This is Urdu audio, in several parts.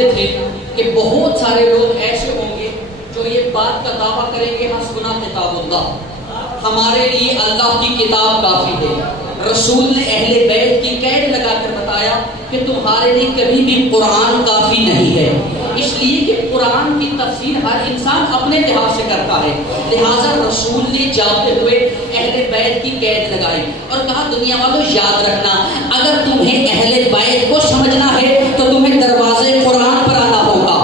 جانتے تھے کہ بہت سارے لوگ ایسے ہوں گے جو یہ بات کا دعویٰ کریں گے حسبنا کتاب اللہ، ہمارے لیے اللہ کی کتاب کافی ہے. رسول نے اہل بیت کی قید لگا کر بتایا کہ تمہارے لیے کبھی بھی قرآن کافی نہیں ہے، اس لیے کہ قرآن کی تفسیر ہر انسان اپنے لحاظ سے کرتا ہے. لہٰذا رسول نے جاتے ہوئے اہل بیت کی قید لگائی اور کہا دنیا والوں یاد رکھنا، اگر تمہیں اہل بیت کو سمجھنا ہے تو تمہیں دروازے قرآن پر آنا ہوگا،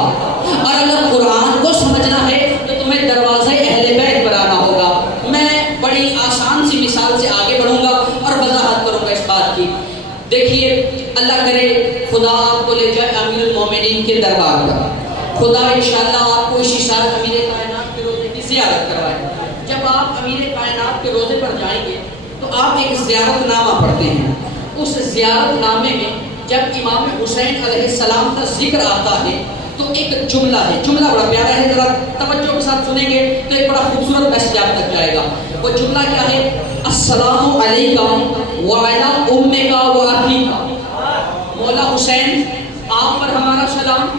اور اگر قرآن کو سمجھنا ہے تو تمہیں دروازے اہل بیت پر آنا ہوگا. میں بڑی آسان سی مثال سے آگے بڑھوں گا اور وضاحت کروں گا اس بات کی. دیکھیے، اللہ کرے خدا آپ کو لے جائے امیر المومنین کے دربار پر، خدا انشاءاللہ آپ کو اسی سال امیر کائنات کے روزے کی زیارت کروائے. جب آپ امیر کائنات کے روزے پر جائیں گے تو آپ ایک زیارت نامہ پڑھتے ہیں. اس زیارت نامے میں جب امام حسین علیہ السلام کا ذکر آتا ہے تو ایک جملہ ہے، جملہ بڑا پیارا ہے، ذرا توجہ کے ساتھ سنیں گے تو ایک بڑا خوبصورت میسج آپ تک جائے گا. وہ جملہ کیا ہے؟ السلام علیکم وعلی امک و ابیک. مولا حسین آپ پر ہمارا سلام،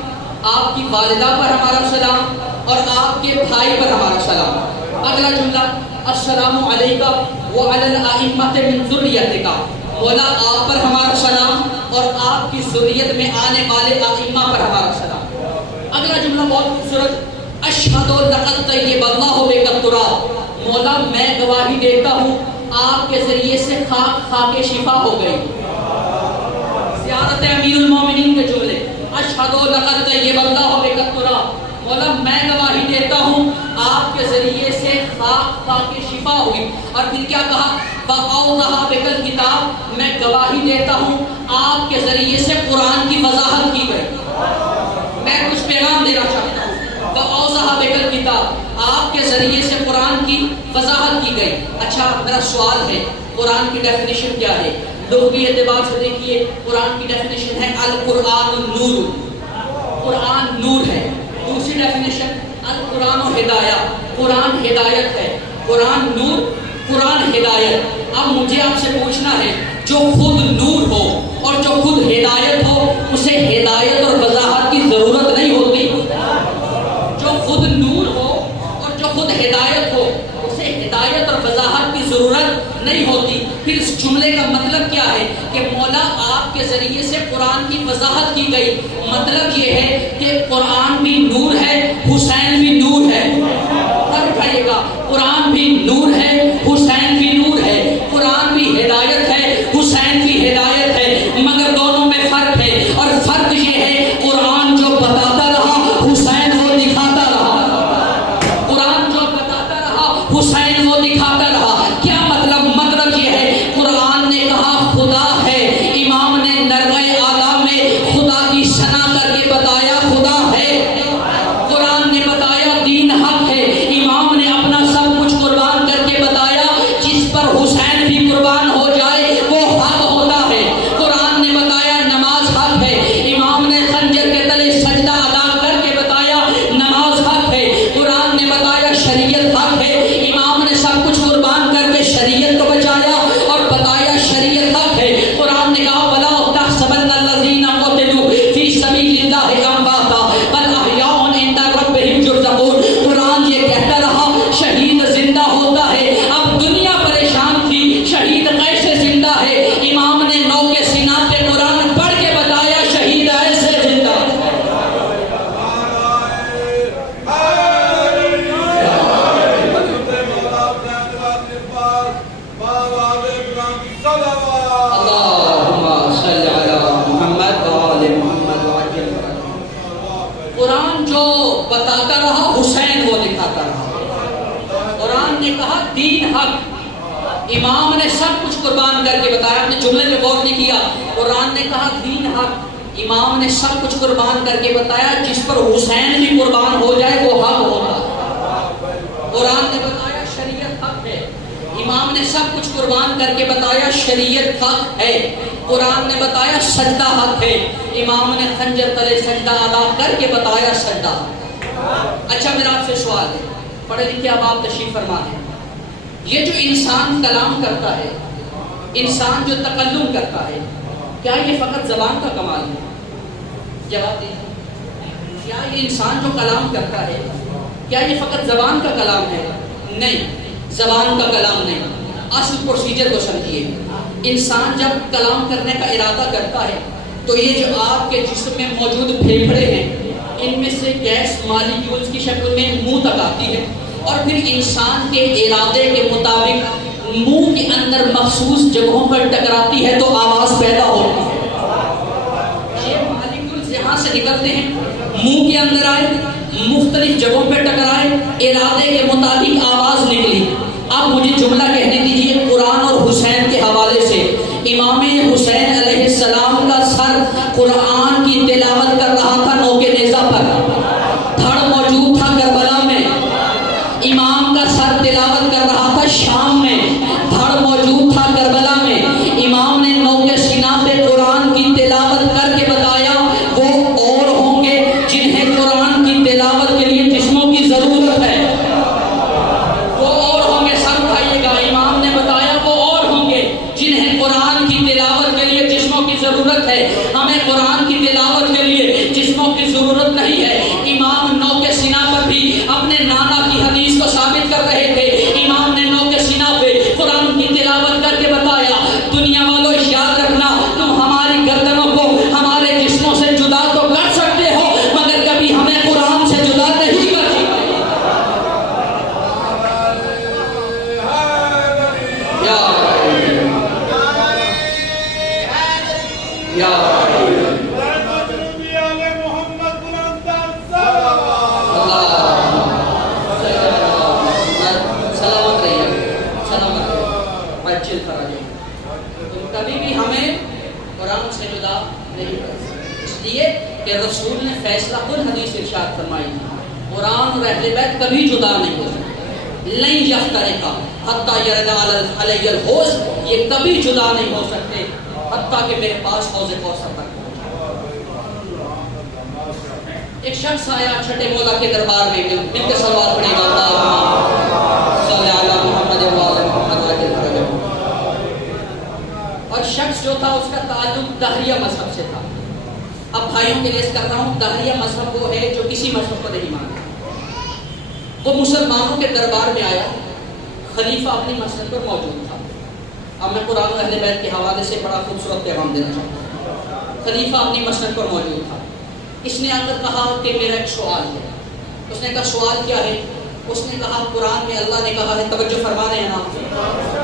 آپ کی والدہ پر ہمارا سلام اور آپ کے بھائی پر ہمارا سلام. اگلا جملہ السلام علیکم وعلی الائمۃ من ذریتک. مولا آپ پر ہمارا سلام اور آپ کی ذریت میں آنے والے ائمہ پر ہمارا سلام. اگلا جملہ بہت خوبصورت، اشہد لقد طیب اللہ بک التراب. مولا میں گواہی دیتا ہوں آپ کے ذریعے سے خاک خاک شفا ہو گئی. زیارت امیر المومنین کے جملے، اشہد لقد طیب اللہ بک التراب. مولا میں گواہی دیتا ہوں آپ کے ذریعے سے خاک خاک شفا ہوئی. اور پھر کیا کہا؟ فَأَوْضَحَ بِكَ الْكِتَابِ. میں گواہی دیتا ہوں آپ کے ذریعے سے قرآن کی وضاحت کی گئی. میں کچھ پیغام دینا چاہتا ہوں. فَأَوْضَحَ بِكَ الْكِتَابِ. آپ کے ذریعے سے قرآن کی وضاحت کی گئی. اچھا میرا سوال ہے، قرآن کی ڈیفینیشن کیا ہے؟ لغوی اعتبار سے دیکھیے، قرآن کی ڈیفینیشن ہے القرآن نور. قرآن نور ہے. دوسری ڈیفینیشن القرآن ہدایہ. قرآن ہدایت ہے. قرآن نور، قرآن ہدایت. اب مجھے آپ سے پوچھنا ہے، جو خود نور ہو اور جو خود ہدایت ہو اسے ہدایت اور وضاحت کی ضرورت نہیں ہوتی؟ جو خود نور ہو اور جو خود ہدایت ہو اسے ہدایت اور وضاحت کی ضرورت نہیں ہوتی. پھر اس جملے کا مطلب کیا ہے کہ مولا آپ کے ذریعے سے قرآن کی وضاحت کی گئی. مطلب یہ ہے کہ قرآن بھی نور ہے، حسین بھی نور ہے. اب اٹھائیے گا، قرآن بھی نور ہے، حسین بھی نور ہے. قرآن بھی ہدایت ہے، حسین بھی ہدایت ہے، مگر دونوں میں فرق ہے. اور فرق یہ ہے، قرآن جو بتاتا رہا حسین وہ دکھاتا رہا. قرآن جو بتاتا رہا حسین وہ دکھاتا رہا. کیا مطلب؟ مطلب یہ ہے قرآن نے کہا خدا ہے، امام نے نرغہ اعلیٰ میں خدا کی ثنا کر کے بتایا خدا ہے. قرآن نے بتایا دین حق ہے، امام نے اپنا سب کچھ قربان کر کے بتایا جس پر حسین بھی قربان ہو جائے وہ حق ہوتا ہے. قرآن نے بتایا نماز حق ہے، امام نے خنجر کے تلے سجدہ ادا کر کے بتایا نماز حق ہے. قرآن نے بتایا شریعت حق ہے، امام نے سب کچھ قربان کر کے شریعت کو بچایا اور بتایا شریعت حق ہے. قرآن نے کہا وَلَا تَحْسَبَنَّ الَّذِينَ قُتِلُوا فِي سَبِيلِ اللَّهِ أَمْوَاتًا بَلْ أَحْيَاءٌ عِندَ رَبِّهِمْ يُرْزَقُونَ. قرآن یہ کہتا رہا شہید زندہ ہوتا ہے. اب دنیا پریشان تھی شہید کیسے زندہ ہے؟ امام نے نو کے سینہ پہ قرآن پڑھ کے بتایا شہید ایسے زندہ. قرآن جو بتاتا رہا حسین وہ دکھاتا رہا. قرآن نے کہا دین حق، امام نے سب کچھ قربان کر کے بتایا. آپ نے جملے پہ غور نہیں کیا. قرآن نے کہا دین حق، امام نے سب کچھ قربان کر کے بتایا جس پر حسین بھی قربان ہو جائے وہ حق ہوگا. قرآن نے بتایا شریعت حق ہے، امام نے سب کچھ قربان کر کے بتایا شریعت حق ہے. قرآن نے بتایا سجدہ حق ہے، امام نے خنجر تلے سجدہ ادا کر کے بتایا سجدہ. اچھا میرا آپ سے سوال ہے، پڑھے لکھے اب آپ تشریف فرما دیں. یہ جو انسان کلام کرتا ہے، انسان جو تکلم کرتا ہے، کیا یہ فقط زبان کا کمال ہے؟ جواب دیجیے. کیا یہ انسان جو کلام کرتا ہے کیا یہ فقط زبان کا کلام ہے؟ نہیں، زبان کا کلام نہیں۔ اصل پروسیجر کو سمجھیے، انسان جب کلام کرنے کا ارادہ کرتا ہے تو یہ جو آپ کے جسم میں موجود پھیپھڑے ہیں ان میں سے گیس مالیکیولز کی شکل میں منہ تک آتی ہے اور پھر انسان کے ارادے کے مطابق منہ کے اندر مخصوص جگہوں پر ٹکراتی ہے تو آواز پیدا ہوتی ہے۔ یہ مالیکیولز یہاں سے نکلتے ہیں، منہ کے اندر آئے، مختلف جگہوں پہ ٹکرائے، ارادے کے مطابق آواز نکلی۔ اب مجھے جملہ کہنے دیجئے قرآن اور حسین کے حوالے سے۔ امام حسین علیہ السلام کا سر قرآن کی تلاوت کر رہا تھا نوکے نیزہ پر، دھڑ موجود تھا کربلا میں۔ امام کا سر تلاوت کر رہا تھا شام میں، دھڑ موجود تھا کربلا میں۔ امام نے نوکے سینہ پہ قرآن کی تلاوت کر کے بتایا وہ اور ہوں گے جنہیں قرآن کی تلاوت کے لیے جسموں کی ضرورت ہے۔ وہ اور ہوں گے، سر اٹھائیے گا، امام نے بتایا وہ اور ہوں گے جنہیں قرآن کی تلاوت کے لیے جسموں کی ضرورت ہے۔ ہمیں قرآن کی تلاوت کے لیے جسموں کی ضرورت نہیں ہے۔ امام نوکے سینہ پر بھی اپنے نانا کی حدیث کو ثابت کر رہے تھے۔ امام نے نوکے سینہ پہ قرآن کی تلاوت کر کے بتایا دنیا والوں یاد رکھنا، تم ہماری گردنوں کو ہمارے جسموں سے جدا تو کر سکتے ہو مگر کبھی ہمیں قرآن سے جدا نہیں کر سکتے۔ کبھی بھی ہمیں قرآن سے جدا نہیں کر سکتے، اس لیے کہ رسول نے فیصلہ خود حدیث ارشاد فرمائی تھی قرآن اور اہل بیت کبھی جدا نہیں ہو سکتے۔ لن یفترقا حتی یرد علی الحوض، یہ کبھی جدا نہیں ہو سکتے حتیٰ کہ میرے پاس حوض کوثر پر۔ ایک شخص آیا چھٹے مولا کے دربار میں، مل کے صلوات پڑھے گا اللہم صلی علی محمد وعلی محمد وعلی۔ اور شخص جو تھا اس کا تعلق دہریہ مذہب سے تھا۔ اب بھائیوں کے لیے اس کرتا ہوں، دہریہ مذہب وہ ہے جو کسی مذہب کو نہیں مانتا۔ وہ مسلمانوں کے دربار میں آیا، خلیفہ اپنی مسجد پر موجود تھا۔ اب میں قرآن و اہل بیت کے حوالے سے بڑا خوبصورت پیغام دینا چاہتا ہوں۔ خلیفہ اپنی مسجد پر موجود تھا۔ اس نے آ کر کہا کہ میرا ایک سوال ہے۔ اس نے کہا سوال کیا ہے؟ اس نے کہا قرآن میں اللہ نے کہا ہے، توجہ فرما رہے ہیں نا،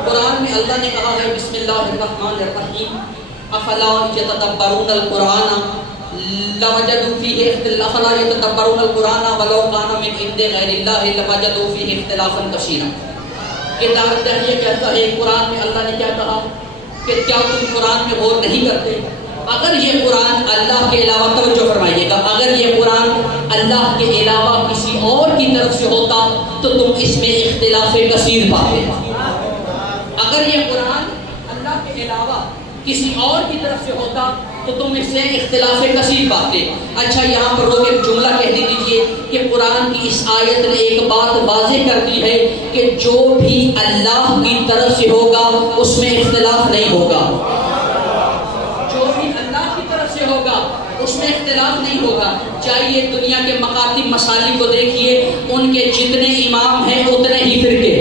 قرآن میں اللہ نے کہا ہے بسم اللہ الرحمن الرحیم افلا یتدبرون القرآن لوجدوا فیہ اختلافا افلا یتدبرون القرآن ولو کان من عند غیر اللہ لوجدوا فیہ اختلافا کثیرا۔ کتاب دہریہ کہتا ہے قرآن میں اللہ نے کیا کہا کہ کیا تم قرآن میں غور نہیں کرتے؟ اگر یہ قرآن اللہ کے علاوہ، توجہ فرمائیے گا، اگر یہ قرآن اللہ کے علاوہ کسی اور کی طرف سے ہوتا تو تم اس میں اختلاف کثیر پاتے۔ اگر یہ قرآن اللہ کے علاوہ کسی اور کی طرف سے ہوتا تو تم اس سے اختلاف کثیر پاتے۔ اچھا یہاں پر لوگ ایک جملہ کہہ دیجیے کہ قرآن کی اس آیت نے ایک بات واضح کر دی ہے کہ جو بھی اللہ کی طرف سے ہوگا اس میں اختلاف نہیں ہوگا، جو بھی اللہ کی طرف سے ہوگا اس میں اختلاف نہیں ہوگا۔ چاہیے دنیا کے مکاتب مسالک کو دیکھیے، ان کے جتنے امام ہیں اتنے ہی فرقے،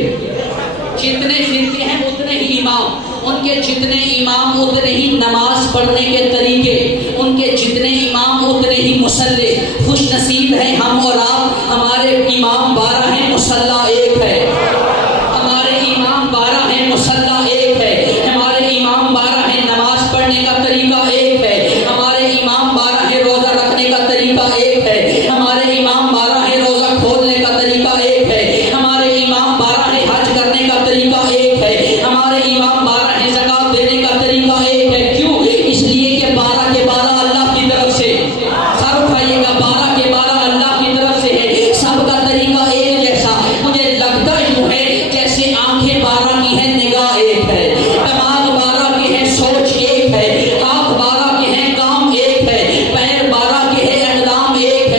جتنے فرقے ہیں اتنے ہی امام، ان کے جتنے امام اتنے ہی نماز پڑھنے کے طریقے، ان کے جتنے امام اتنے ہی مصلی۔ خوش نصیب ہیں ہم اور آپ، ہمارے امام 12 ہیں، مصلی ایک ہے۔ ہمارے امام 12 ہیں، مصلی ایک ہے۔ ہمارے امام 12 ہیں، نماز پڑھنے کا طریقہ ایک ہے۔ ہمارے امام 12 ہیں، روزہ رکھنے کا طریقہ ایک ہے۔ ہمارے امام 12 ہیں، روزہ کھولنے کا طریقہ ایک ہے۔ ہمارے امام 12 ہیں، حج کرنے کا طریقہ ایک ہے۔ ہمارے امام 12 ہیں، زکوٰۃ دینے کا طریقہ ایک ہے۔ کیوں؟ اس لیے کہ 12 کے 12 اللہ کی طرف سے، سر اٹھائیے گا، 12 کے 12 اللہ کی طرف سے ہے، سب کا طریقہ ایک جیسا۔ مجھے لگتا یوں ہے جیسے آنکھیں 12 کی ہیں، نگاہ ایک ہے، دماغ 12 کے ہیں، سوچ ایک ہے، ہاتھ 12 کے ہیں، کام ایک ہے، پیر 12 کے ہیں، اقدام ایک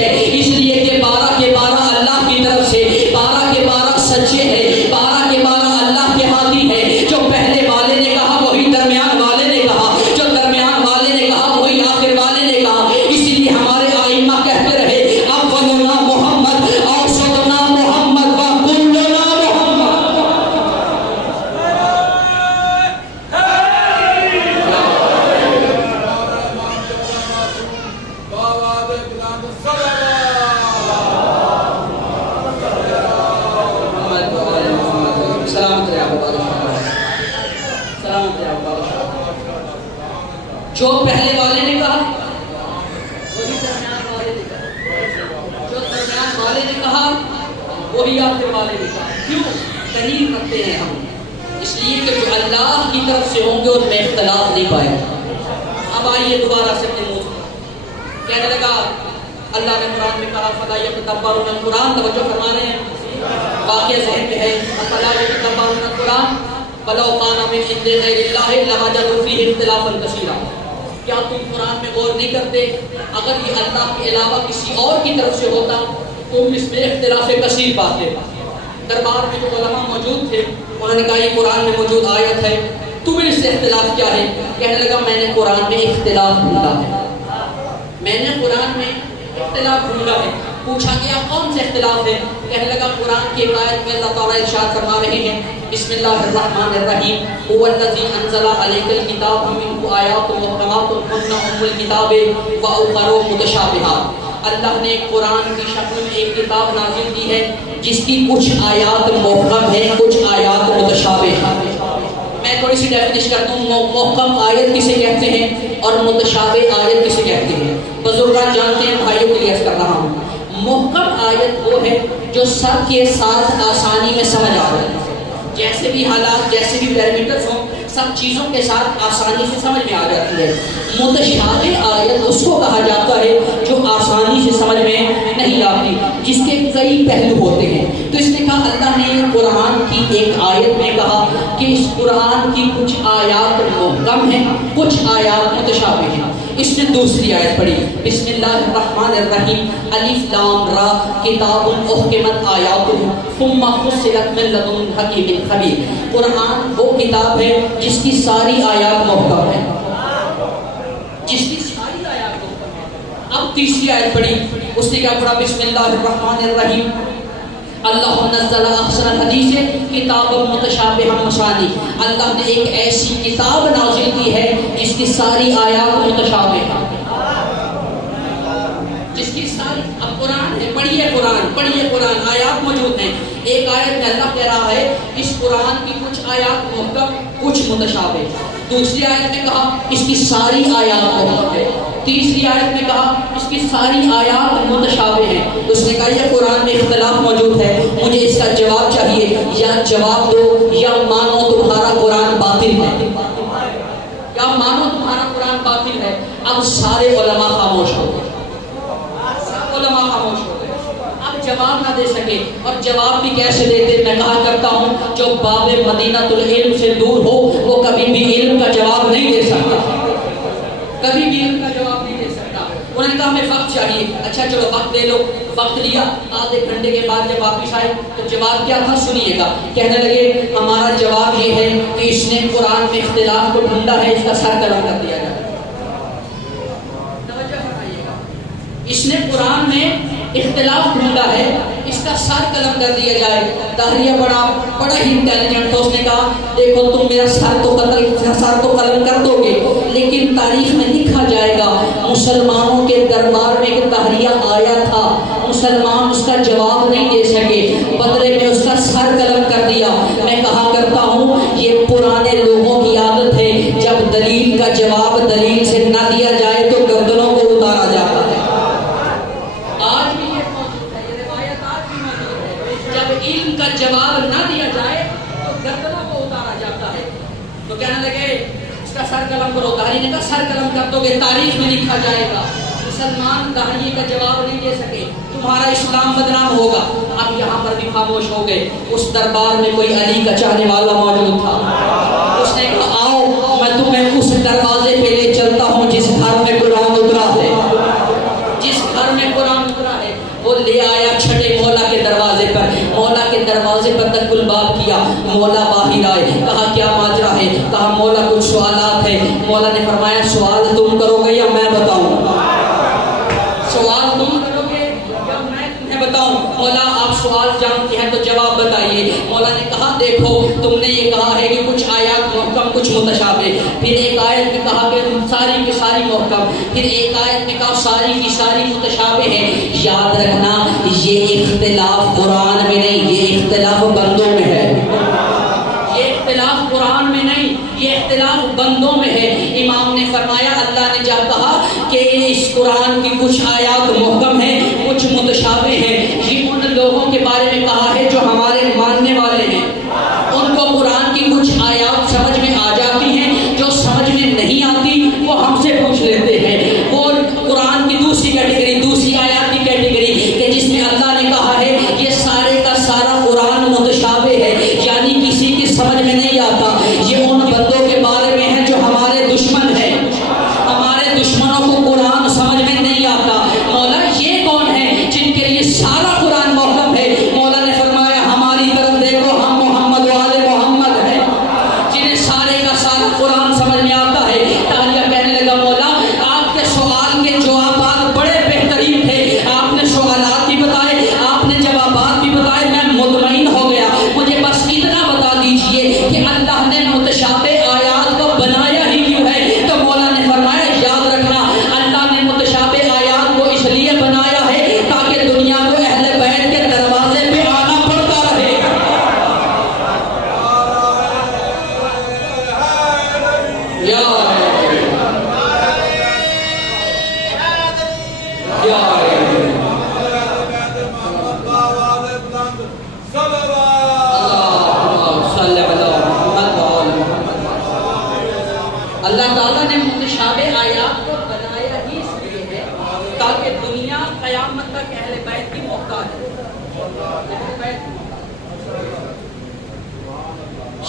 جو پہلے والے نے کہا وہی درمیان والے نے کہا، جو درمیان والے نے کہا وہی آخر والے نے کہا. کیوں قریب رکھتے ہیں ہم؟ اس لیے کہ جو اللہ کی طرف سے ہوں گے ان میں اختلاف نہیں پائے. اب آئیے دوبارہ سے اپنے منہ کہنے لگا اللہ نے قرآن میں کہا فلا یتدبرون القرآن، توجہ فرما رہے ہیں، واقعہ ذہن میں ہے فلا یتدبرون القرآن ولو کان من عند غیر اللہ لوجدوا فیہ اختلافا کثیرا. کیا تم قرآن میں غور نہیں کرتے؟ اگر یہ اللہ کے علاوہ کسی اور کی طرف سے ہوتا تم اس میں اختلاف کثیر پاتے. دربار میں جو علماء موجود تھے انہوں نے کہا یہ قرآن میں موجود آیت ہے، تمہیں اس سے اختلاف کیا ہے؟ کہنے لگا میں نے قرآن میں اختلاف ڈھونڈا ہے، میں نے قرآن میں اختلاف ڈھونڈا ہے. پوچھا گیا کون سے اختلاف ہے؟ کہنے لگا قرآن کی آیت میں اللہ تعالیٰ ارشاد فرما رہے ہیں بسم اللہ الرحمن الرحیم هو الذی انزل علیک الکتاب منہ آیات محکمات ہن ام الکتاب واخر متشابہات. اللہ نے قرآن کی شکل میں ایک کتاب نازل کی ہے جس کی کچھ آیات محکم ہیں، کچھ آیات متشابہ ہیں. میں تھوڑی سی ڈیفینیشن کرتا ہوں. محکم آیت کسے کہتے ہیں اور متشابہ آیت کسے کہتے ہیں؟ بزرگان جانتے ہیں، بھائیوں کے لیے عرض کر رہا ہوں. محکم آیت وہ ہے جو سب کے ساتھ آسانی میں سمجھ آ رہی ہے، جیسے بھی حالات جیسے بھی پیرامیٹرز ہوں سب چیزوں کے ساتھ آسانی سے سمجھ میں آ جاتی ہے. متشابہ آیت اس کو کہا جاتا ہے جو آسانی سے سمجھ میں نہیں آتی، جس کے کئی پہلو ہوتے ہیں. تو اس نے کہا اللہ نے قرآن کی ایک آیت میں کہا کہ اس قرآن کی کچھ آیات محکم ہیں، کچھ آیات متشابہ ہیں. اس نے دوسری آیت پڑھی بسم اللہ الرحمن الرحیم الف لام را کتاب احکمت آیاتہ ثم فصلت من لدن حکیم خبیر. قرآن وہ کتاب ہے جس کی ساری آیات محکم ہے، جس کی ساری آیات محکم ہے. اب تیسری آیت پڑھی، اس نے کیا پڑھا بسم اللہ الرحمن الرحیم اللہ نزل احسن الحدیث کتاب متشابہ مثانی. اللہ نے ایک ایسی کتاب نازل کی ہے جس کی ساری آیات متشابہ ہیں، جس کی ساری. اب قرآن ہے، پڑھیے قرآن، پڑھیے قرآن، آیات موجود ہیں. ایک آیت میں اللہ کہہ رہا ہے اس قرآن کی کچھ آیات محکم کچھ متشابہ. دوسری آیت میں کہا اس کی ساری آیات محکم ہے. تیسری آیت میں کہا اس کی ساری آیات متشابہ ہیں. اس نے کہا یہ قرآن میں اختلاف موجود ہے، مجھے اس کا جواب چاہیے، یا جواب دو یا مانو تمہارا قرآن باطل ہے، یا مانو تمہارا قرآن باطل ہے. اب سارے علماء خاموش ہو گئے، سب علماء خاموش ہو گئے. اب جواب نہ دے سکے، اور جواب بھی کیسے دیتے؟ میں کہا کرتا ہوں جو باب مدینہ العلم سے دور ہو وہ کبھی بھی علم کا جواب نہیں دے سکتا، کبھی بھی علم کا جواب نہیں دے سکتا. انہوں نے کہا ہمیں وقت چاہیے. اچھا چلو وقت دے لو. وقت لیا، آدھے گھنٹے کے بعد جب واپس آئے تو جواب کیا تھا سنیے گا. کہنے لگے ہمارا جواب یہ ہے کہ اس نے قرآن میں اختلاف کو ڈھونڈا ہے، اس کا سر قلم کر دیا جائے. توجہ فرمائیے گا، اس نے قرآن میں اختلاف ڈھونڈا ہے، اس کا سر قلم کر دیا جائے. دہریہ بڑا ہی انٹیلیجنٹ تھا. اس نے کہا دیکھو تم میرا سر تو قلم کر دو گے، لیکن تاریخ میں لکھا جائے گا مسلمانوں کے دربار میں ایک دہریہ آیا تھا، مسلمان اس کا جواب نہیں دے سکے، بدلے میں اس کا سر قلم کر دیا. میں کہا کرتا ہوں یہ پرانے لوگوں کی عادت ہے، جب دلیل کا جواب دلیل سے نہ دیا جائے تو گردنوں کو اتارا جاتا ہے. آج بھی یہ موجود ہے، یہ روایت آج بھی موجود ہے، جب علم کا جواب نہ دیا جائے تو گردنوں کو اتارا جاتا ہے. تو کہنے لگے اس کا سر قلم کرو. داڑھی نے کہا سر قلم کر دو گے تاریخ میں لکھا جائے گا مسلمان داڑھی کا جواب نہیں دے سکے، تمہارا اسلام بدنام ہوگا. اب یہاں پر بھی خاموش ہو گئے. اس دربار میں کوئی علی کا چاہنے والا موجود تھا. اس نے کہا آؤ میں تمہیں اس دروازے پہ لے چلتا ہوں جس گھر میں قرآن اترا ہے، جس گھر میں قرآن اترا ہے. وہ لے آیا چھٹے مولا کے دروازے پر. مولا کے دروازے پر تک الباب کیا. مولا باہر آئے. کہا کیا ماجرا ہے؟ کہا مولا کچھ سوالات ہیں. مولا نے فرمایا سوال تم کرو گے یا میں بتاؤں؟ سوال تم کرو گے یا میں تمہیں بتاؤں؟ مولا آپ سوال جانتے ہیں تو جواب بتائیے. مولا نے کہا دیکھو تم نے یہ کہا ہے کہ کچھ آیات محکم کچھ متشابہ، پھر ایک آیت میں کہا کہ ساری کی ساری محکم، پھر ایک آیت میں کہا ساری کی ساری متشابہ ہے. یاد رکھنا یہ اختلاف قرآن میں نہیں، یہ اختلاف بندوں میں ہے. یہ اختلاف قرآن میں نہیں، یہ اختلاف بندوں میں ہے. امام نے فرمایا اللہ نے جب کہا کہ اس قرآن کی کچھ آیات محکم ہیں کچھ متشابہ ہیں، یہ ان لوگوں کے بارے میں کہا ہے جو ہمارے ماننے والے ہیں، ان کو قرآن کی کچھ آیات سمجھ میں آ جاتی ہیں، جو سمجھ میں نہیں آتی وہ ہم سے پوچھ لیتے ہیں۔ وہ قرآن کی دوسری کیٹیگری، دوسری آیات کی کیٹیگری کہ جس میں اللہ نے کہا ہے یہ سارے کا سارا قرآن متشابہ ہے، یعنی کسی کی سمجھ میں نہیں آتا، یہ ان بندوں کے بارے میں ہے جو ہمارے دشمن ہیں، ہمارے دشمنوں کو قرآن سمجھ میں نہیں آتا۔ مولا یہ کون ہے جن کے لیے سارا قرآن محکم ہے؟ مولا نے فرمایا ہماری طرف دیکھو، ہم محمد والے محمد ہیں جنہیں سارے کا سارا قرآن سمجھ میں آتا ہے۔ تالیہ کہنے لگا مولا آپ کے سوال کے جوابات بڑے بہترین تھے، آپ نے سوالات بھی بتائے، آپ نے جوابات بھی بتائے، میں مطمئن ہو گیا۔ مجھے بس اتنا بتا دیجئے کہ اللہ نے متشابہ آیات کو بنایا ہی کیوں ہے؟ تو مولا نے فرمایا یاد رکھنا اللہ نے متشابہ آیات کو اس لیے بنایا ہے تاکہ دنیا کو اہل بیت کے دروازے پہ آنا پڑتا رہے۔ اللہ تعالیٰ نے متشابہ آیات کو بنایا ہی اس لیے ہے تاکہ دنیا قیامت تک اہل بیت کی محتاج ہے۔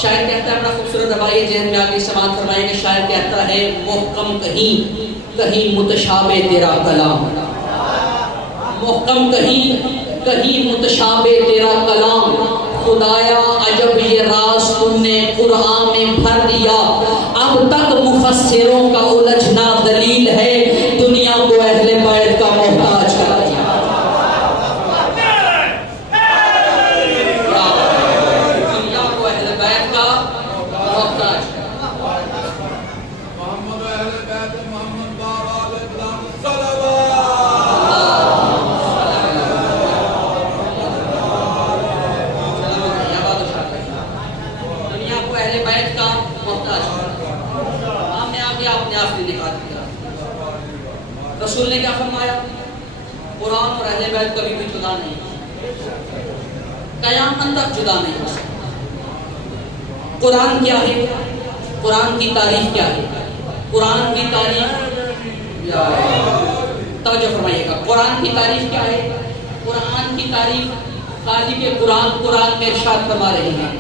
شاعر کہتا ہے، بڑا خوبصورت روایت ذہن میں آگے سماعت فرمائیں گے، شاعر کہتا ہے محکم کہیں کہیں متشابہ تیرا کلام، محکم کہیں کہیں متشابہ تیرا کلام، خدایا عجب یہ راز تم نے قرآن میں بھر دیا، اب تک مفسروں کا الجھنا دلیل ہے، دنیا کو اہل بیت کا محتاج کر دیا۔ دنیا کو اہل بیت کا محتاج رسول نے کیا فرمایا؟ قرآن اور اہل بیت کبھی بھی جدا نہیں، قیامت تک جدا نہیں ہو سکتا۔ قرآن کیا ہے؟ قرآن کی تعریف کیا ہے؟ قرآن کی تعریف توجہ فرمائیے گا، قرآن کی تعریف کیا ہے؟ قرآن کی تعریف خالق قرآن قرآن میں ارشاد فرما رہے ہیں،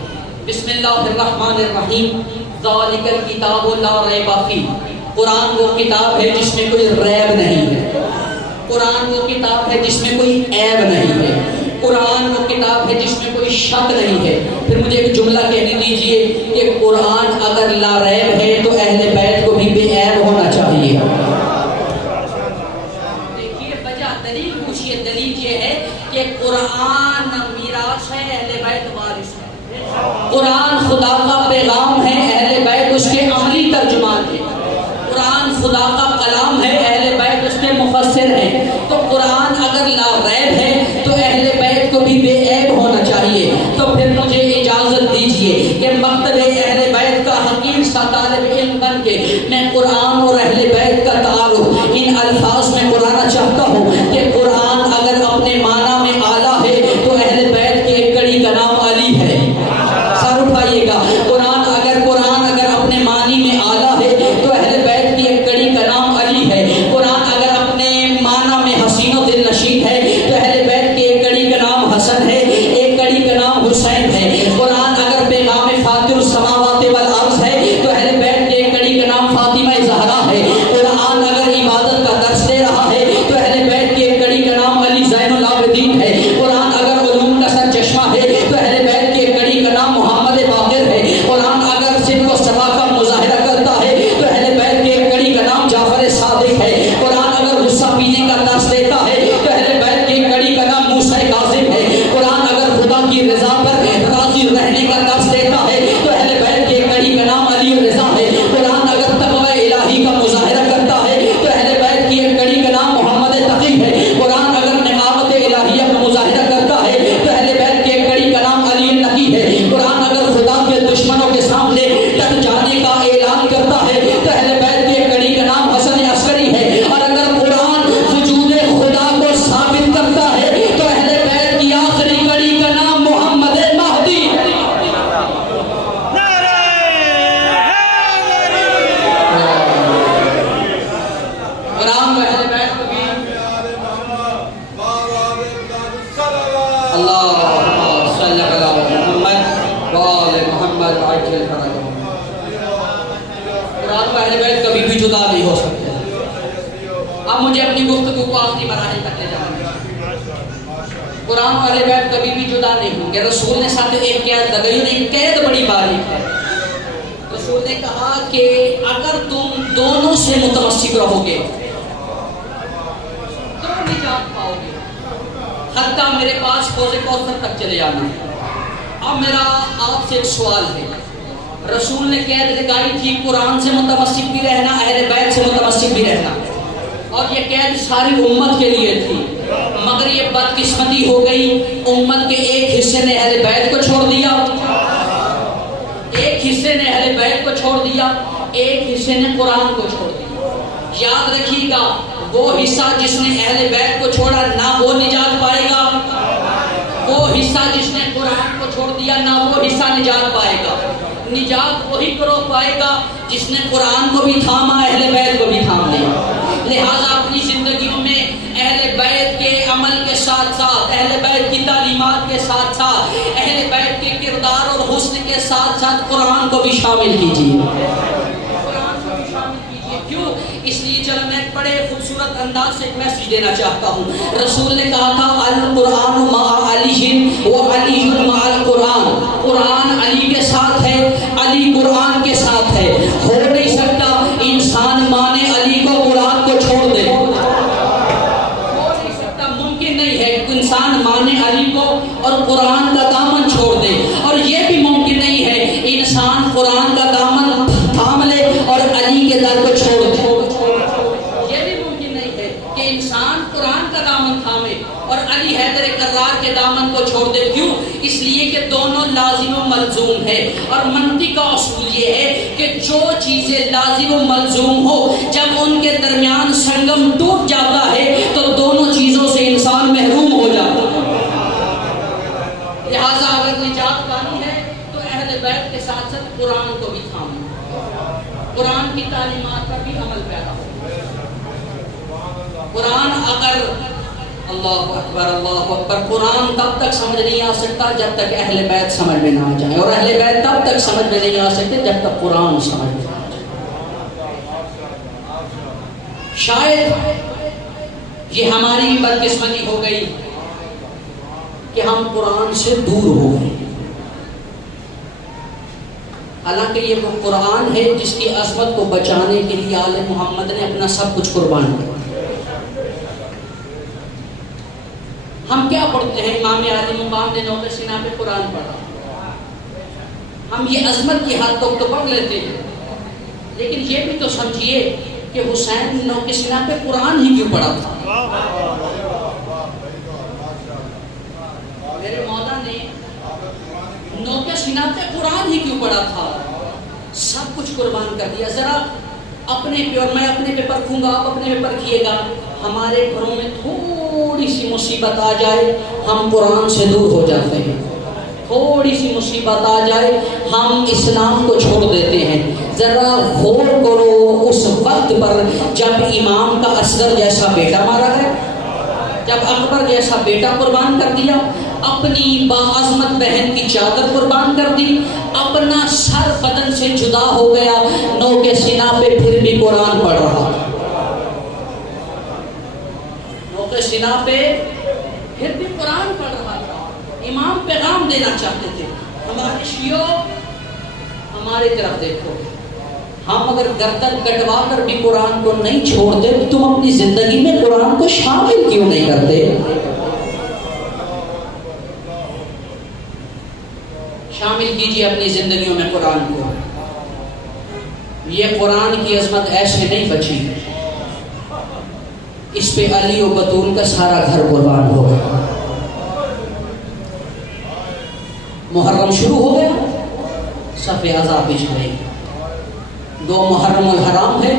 بسم اللہ الرحمن الرحیم، ذالک الکتاب لا ریب فیہ، قرآن وہ کتاب ہے جس میں کوئی ریب نہیں ہے، قرآن وہ کتاب ہے جس میں کوئی عیب نہیں ہے، قرآن وہ کتاب ہے جس میں کوئی شک نہیں ہے۔ پھر مجھے ایک جملہ کہنے دیجئے کہ قرآن اگر لا ریب ہے تو اہل بیت کو بھی بے عیب ہونا چاہیے۔ دیکھیے وجہ، دلیل پوچھئے، دلیل یہ ہے کہ قرآن میراث ہے، اہل بیت وارث ہے، قرآن خدا کا پیغام ہے، اہل بیت اس کے عملی ترجمان ہے، قرآن خدا کا کلام ہے، اہل بیت اس کے مفسر ہیں۔ تو قرآن اگر لا ریب ہے تو اہل بیت کو بھی بے عیب ہونا چاہیے۔ تو پھر مجھے اجازت دیجئے کہ مکتب اہل بیت کا حقیر سا طالب علم بن کے میں قرآن اور اہل بیت کا تعارف ان الفاظ میں قرانا چاہتا ہوں کہ قرآن اگر اپنے معنی میں اعلیٰ ہے تو اہل بیت کی ایک کڑی کا نام علی ہے۔ سر اٹھائیے گا، قرآن اگر اپنے معنی میں اعلیٰ ہے تو اہل بیت کی ایک کڑی کا نام علی ہے۔ قرآن اگر اپنے معنی میں حسین و دل اللہم صلی علی محمد وآل محمد عجل فرجہم۔ قرآن و اہل بیت کبھی بھی جدا نہیں ہو سکتے۔ اب مجھے اپنی گفتگو کو آخری مراحل تک لے جانا ہے۔ قرآن و اہل بیت کبھی بھی جدا نہیں ہوں گے۔ رسول نے ساتھ ایک قید لگائی، ایک قید بڑی باریک ہے۔ رسول نے کہا کہ اگر تم دونوں سے متمسک رہو گے تو نجات پاؤ گے، حتیٰ میرے پاس حوض کوثر تک چلے جانا۔ اب میرا آپ سے ایک سوال ہے، رسول نے قید لگائی تھی قرآن سے متمسک بھی رہنا، اہل بیت سے متمسک بھی رہنا، اور یہ قید ساری امت کے لیے تھی، مگر یہ بدقسمتی ہو گئی، امت کے ایک حصے نے اہل بیت کو چھوڑ دیا، ایک حصے نے اہل بیت کو چھوڑ دیا، ایک حصے نے قرآن کو چھوڑ دیا۔ یاد رکھیے گا، وہ حصہ جس نے اہل بیت کو چھوڑا نہ وہ نجات پائے گا، وہ حصہ جس نے قرآن کو چھوڑ دیا نہ وہ حصہ نجات پائے گا۔ نجات وہی کرو پائے گا جس نے قرآن کو بھی تھاما، اہل بیت کو بھی تھام لیا۔ لہٰذا اپنی زندگیوں میں اہل بیت کے عمل کے ساتھ ساتھ، اہل بیت کی تعلیمات کے ساتھ ساتھ، اہل بیت کے کردار اور حسن کے ساتھ ساتھ قرآن کو بھی شامل کیجیے، قرآن کو بھی شامل کیجیے۔ کیوں؟ اس لیے چلو میں ایک بڑے خوبصورت انداز سے ایک میسج دینا چاہتا ہوں۔ رسول نے کہا تھا القرآن مع علی و علی مع القرآن، قرآن علی کے ساتھ ہے، علی قرآن کے ساتھ ہے۔ ہو نہیں سکتا انسان مانے علی کو قرآن کو چھوڑ دے، ہو نہیں سکتا، ممکن نہیں ہے انسان مانے علی کو اور قرآن کا دامن چھوڑ دے، اور یہ بھی ممکن نہیں ہے انسان قرآن کا دامن تھام لے اور علی کے در کو چھوڑ دے۔ یہ بھی ممکن نہیں ہے کہ انسان قرآن کا دامن تھامے اور علی حیدر کرار کے دامن کو چھوڑ دے۔ کیوں؟ اس لیے کہ دونوں لازم و ملزوم ہے، اور منطق کا اصول یہ ہے کہ جو چیزیں لازم و ملزوم ہو جب ان کے درمیان سنگم ٹوٹ جاتا ہے تو دونوں چیزوں سے انسان محروم ہو جاتا ہے۔ لہٰذا اگر نجات پانی ہے تو اہل بیت کے ساتھ ساتھ قرآن کو بھی تھامنا، قرآن کی تعلیمات پر بھی عمل پیدا ہو۔ قرآن اگر اللہ اکبر، قرآن تب تک سمجھ نہیں آ سکتا جب تک اہل بیت سمجھ میں نہ آ جائے، اور اہل بیت تب تک سمجھ میں نہیں آ سکتے جب تک قرآن سمجھ میں آ جائے۔ شاید یہ ہماری بھی بدقسمتی ہو گئی کہ ہم قرآن سے دور ہو گئے، حالانکہ یہ وہ قرآن ہے جس کی عظمت کو بچانے کے لیے آل محمد نے اپنا سب کچھ قربان کیا۔ ہم کیا پڑھتے ہیں؟ امام عالی مقام نے نوق سینا پہ قرآن پڑھا، ہم یہ عظمت کی حد تک تو پڑھ لیتے ہیں، لیکن یہ بھی تو سمجھیے کہ حسین نوق سینا پہ قرآن ہی کیوں پڑھا تھا؟ میرے مولا نے نوق سینا پہ قرآن ہی کیوں پڑھا تھا؟ سب کچھ قربان کر دیا۔ ذرا اپنے پہ، اور میں اپنے پہ پرکھوں گا، آپ اپنے پہ پرکھیے گا، ہمارے گھروں میں تھوڑی سی مصیبت آ جائے ہم قرآن سے دور ہو جاتے ہیں، تھوڑی سی مصیبت آ جائے ہم اسلام کو چھوڑ دیتے ہیں۔ ذرا غور کرو اس وقت پر جب امام کا اصغر جیسا بیٹا مارا گیا، جب اکبر جیسا بیٹا قربان کر دیا، اپنی باعظمت بہن کی چادر قربان کر دی، اپنا سر بدن سے جدا ہو گیا، نوک سینہ پہ پھر بھی قرآن پڑھ رہا، نوک سینہ پہ پھر بھی قرآن پڑھ رہا تھا۔ امام پیغام دینا چاہتے تھے، ہمارے شیعوں ہمارے طرف دیکھو، ہم اگر گردن کٹوا کر بھی قرآن کو نہیں چھوڑتے تو تم اپنی زندگی میں قرآن کو شامل کیوں نہیں کرتے؟ شامل کیجیے اپنی زندگیوں میں قرآن کو۔ یہ قرآن کی عظمت ایسے نہیں بچی، اس پہ علی و بطول کا سارا گھر قربان ہو گیا۔ محرم شروع ہو گیا، صف عذاب بچ گئی، 2 محرم الحرام ہے،